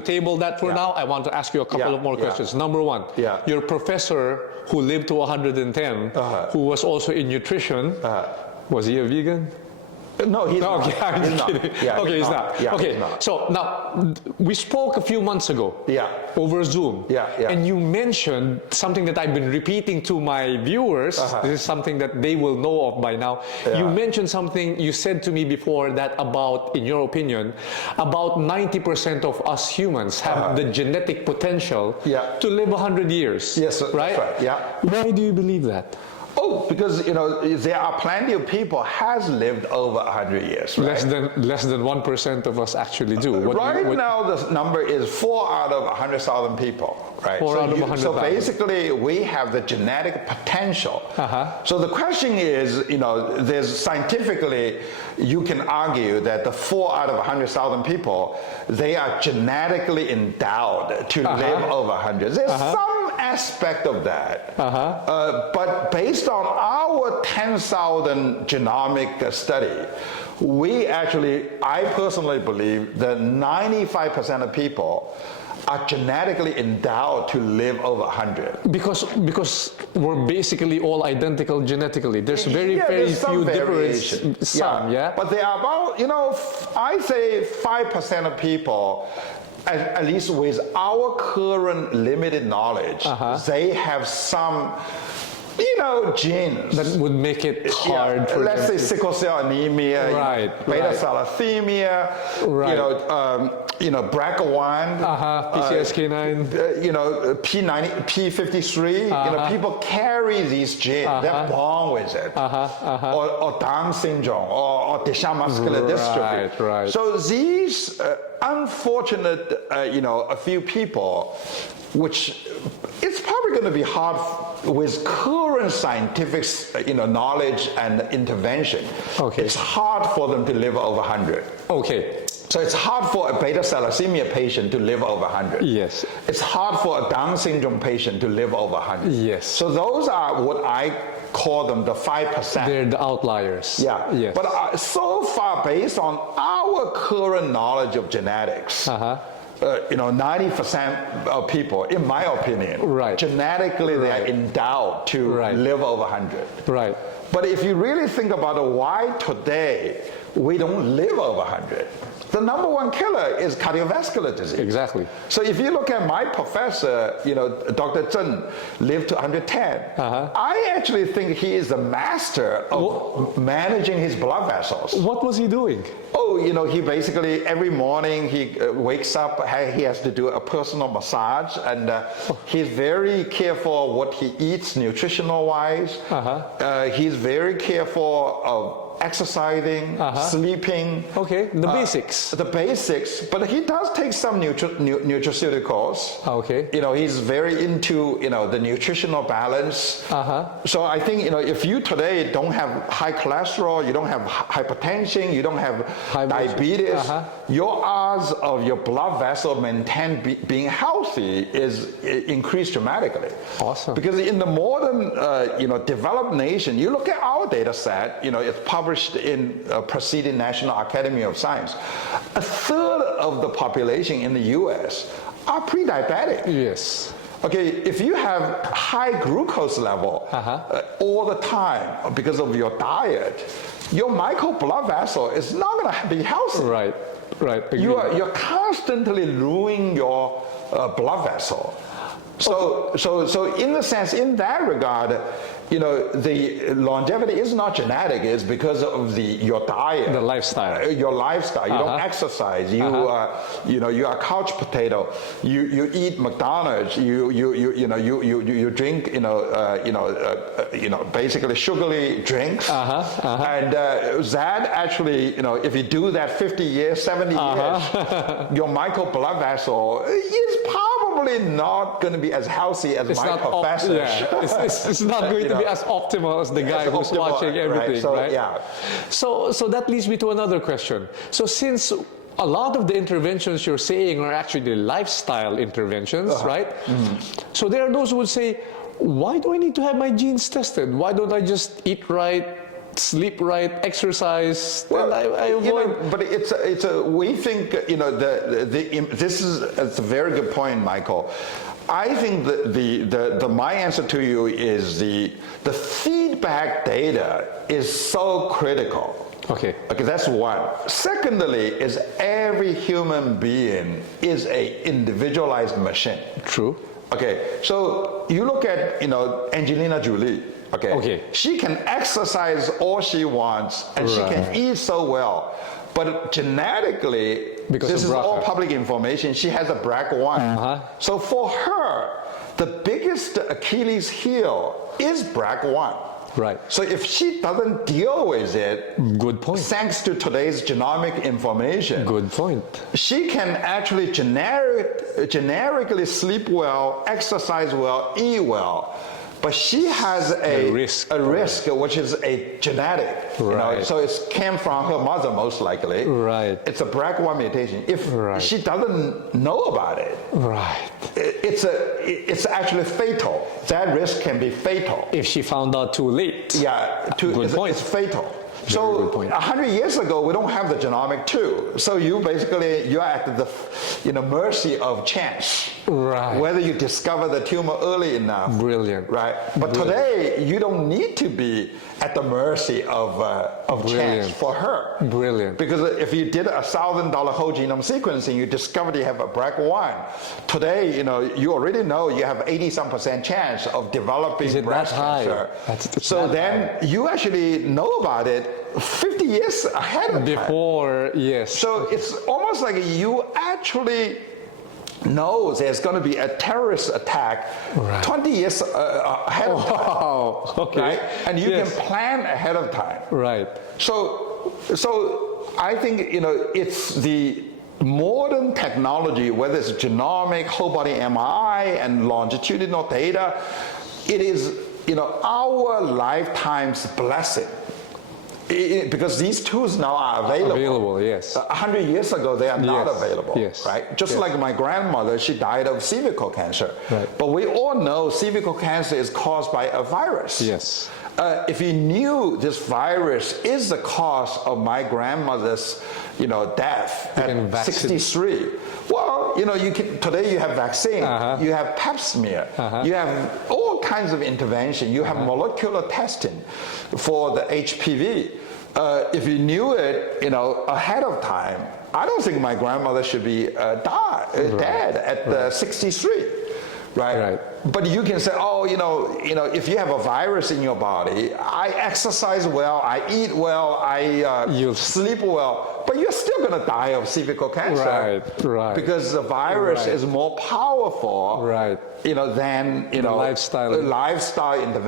table that for now. I want to ask you a couple of more questions. Number one, your professor who lived to 110, who was also in nutrition, was he a vegan? No, he's not. Okay, I'm He's kidding. not. Yeah, okay, he's not. Yeah, okay, he's not. so now we spoke a few months ago. Yeah. Over Zoom. Yeah. And you mentioned something that I've been repeating to my viewers. This is something that they will know of by now. You mentioned something you said to me before that about, in your opinion, about 90% of us humans have the genetic potential to live 100 years. Yes, right? That's right. Yeah. Why do you believe that? Oh, because there are plenty of people has lived over 100 years. Right? Less than 1% of us actually do. Right now, the number is 4 out of 100,000 people. Right. 4 out of 100,000. So basically, we have the genetic potential. So the question is, there's scientifically, you can argue that the 4 out of 100,000 people, they are genetically endowed to live over 100. There's some aspect of that. But based on our 10,000 genomic study, I personally believe that 95% of people are genetically endowed to live over 100. Because we're basically all identical genetically. There's very few differences. But there are about, I say 5% of people, at least with our current limited knowledge, they have some genes that would make it hard for let's say sickle cell anemia, beta thalassemia, BRCA1, PCSK9, P90, P53. People carry these genes; they're born with it, or Down syndrome, or Duchenne muscular dystrophy. So these unfortunate, a few people, which it's probably going to be hard with current scientific, knowledge and intervention. It's hard for them to live over 100. So it's hard for a beta thalassemia patient to live over 100. Yes. It's hard for a Down syndrome patient to live over 100. Yes. So those are what I call them the 5%. They're the outliers. Yeah. Yes. But so far, based on our current knowledge of genetics, 90% of people, in my opinion, genetically they are endowed to live over 100. Right. But if you really think about why today we don't live over 100, the number one killer is cardiovascular disease. Exactly. So if you look at my professor, Dr. Zheng lived to 110. I actually think he is the master of managing his blood vessels. What was he doing? Oh, he basically, every morning he wakes up, he has to do a personal massage, and he's very careful what he eats nutritional wise. He's very careful of exercising, sleeping. The basics. The basics, but he does take some nutraceuticals. He's very into, the nutritional balance. So I think, if you today don't have high cholesterol, you don't have hypertension, you don't have diabetes, your odds of your blood vessel being healthy is increased dramatically. Awesome. Because in the modern, developed nation, you look at our data set, it's published in preceding National Academy of Science. A third of the population in the US are pre-diabetic. Yes. If you have high glucose level all the time because of your diet, your micro blood vessel is not going to be healthy. Right. You're constantly ruining your blood vessel. So in the sense, in that regard, the longevity is not genetic. It's because of your diet, the lifestyle. Your lifestyle. You don't exercise. You you are couch potato. You eat McDonald's. You drink basically sugary drinks. And that actually if you do that 50 years, 70 years, your micro blood vessel is probably not going to be as healthy as my professor. It's not going to be as optimal as the guy who's watching everything, right? So that leads me to another question. So since a lot of the interventions you're saying are actually lifestyle interventions, right? So there are those who would say, why do I need to have my genes tested? Why don't I just eat right, sleep right, exercise, Well, then I avoid. but we think, this is it's a very good point, Michael. I think that my answer to you is the feedback data is so critical. Okay. Okay, that's one. Secondly, is every human being is a individualized machine. True. Okay, so you look at Angelina Jolie. Okay. She can exercise all she wants, and she can eat so well, but genetically, because this is BRCA. all public information. She has a BRCA1. So for her, the biggest Achilles heel is BRCA1. Right. So if she doesn't deal with it, good point. Thanks to today's genomic information, Good point. she can actually generically sleep well, exercise well, eat well. But she has a risk, which is a genetic. Right. So it came from her mother most likely. Right. It's a BRCA1 mutation. If she doesn't know about it, it's actually fatal. That risk can be fatal. If she found out too late. Yeah, it's fatal. So 100 years ago, we don't have the genomic too. So you're at the mercy of chance. Right. Whether you discover the tumor early enough. Brilliant. Right. But today, you don't need to be at the mercy of chance for her. Brilliant. Because if you did $1,000 whole genome sequencing, you discovered you have a BRCA1. Today, you already know you have 80-some% chance of developing breast cancer. So then you actually know about it 50 years ahead of time. Before, yes. So it's almost like you actually know there's going to be a terrorist attack 20 years ahead of time. Wow. Okay. Right? And you can plan ahead of time. Right. So I think, it's the modern technology, whether it's genomic, whole body MRI, and longitudinal data, it is, our lifetime's blessing. Because these tools now are available. Yes. 100 years ago, they are not available. Yes. Right? Just like my grandmother, she died of cervical cancer. Right. But we all know cervical cancer is caused by a virus. Yes. If you knew this virus is the cause of my grandmother's, death at 63, well, today you have vaccine, you have Pap smear, you have all kinds of intervention, you have molecular testing for the HPV. If you knew it, ahead of time, I don't think my grandmother should be dead at 63. Right. But you can say, if you have a virus in your body, I exercise well, I eat well, I sleep well, but you're still going to die of cervical cancer. Right. Because the virus is more powerful. Right. Than lifestyle intervention.